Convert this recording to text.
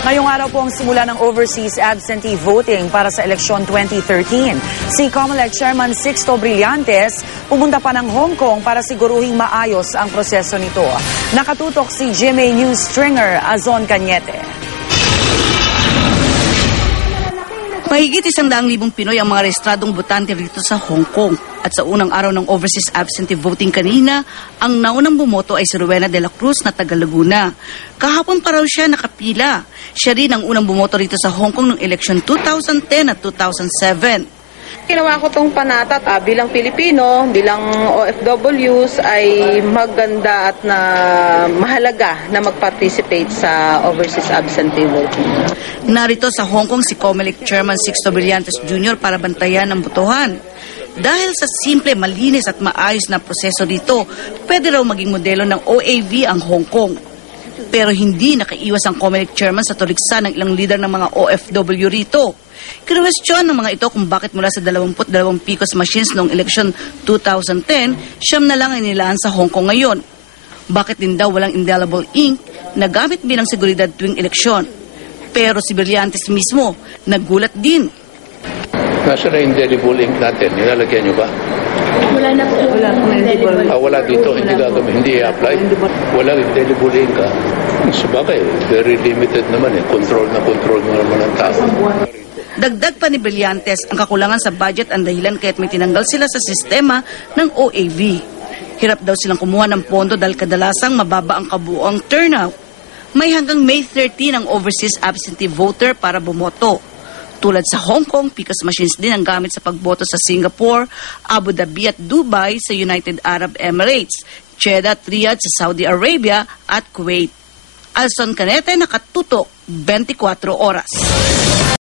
Ngayong araw po ang simula ng overseas absentee voting para sa eleksyon 2013. Si COMELEC Chairman Sixto Brillantes pumunta pa ng Hong Kong para siguruhing maayos ang proseso nito. Nakatutok si GMA News stringer Azon Cañete. Mahigit 100,000 Pinoy ang mga rehistradong botante rito sa Hong Kong. At sa unang araw ng overseas absentee voting kanina, ang naunang bumoto ay si Rowena de la Cruz na taga Laguna. Kahapon pa raw siya nakapila. Siya rin ang unang bumoto rito sa Hong Kong noong eleksyon 2010 at 2007. Ginawa ko tong panatat bilang Pilipino, bilang OFWs ay maganda at na mahalaga na mag-participate sa overseas absentee voting. Narito sa Hong Kong si COMELEC Chairman Sixto Brillantes Jr. para bantayan ang botohan. Dahil sa simple, malinis at maayos na proseso dito, pwede raw maging modelo ng OAV ang Hong Kong. Pero hindi nakaiwas ang COMELEC Chairman sa tuliksa ng ilang leader ng mga OFW rito. Kinwestiyon ng mga ito kung bakit mula sa 22 PCOS machines noong eleksyon 2010, 9 na lang ay nilaan sa Hong Kong ngayon. Bakit din daw walang indelible ink na gamit bilang seguridad tuwing eleksyon? Pero si Brillantes mismo, nagulat din. Nasa na indelible ink natin? Nilalagyan nyo ba? Wala na po. Wala dito, hindi gagawin, hindi i-apply. Wala indelible ink ka. Sabagay, very limited naman eh. Control mo naman ang tao. Dagdag pa ni Brillantes, ang kakulangan sa budget ang dahilan kaya't may tinanggal sila sa sistema ng OAV. Hirap daw silang kumuha ng pondo dahil kadalasang mababa ang kabuuang turnout. May hanggang May 13 ang overseas absentee voter para bumoto. Tulad sa Hong Kong, PCOS machines din ang gamit sa pagboto sa Singapore, Abu Dhabi at Dubai sa United Arab Emirates, Jeddah at Riyadh sa Saudi Arabia at Kuwait. Alson Canete, nakatutok 24 oras.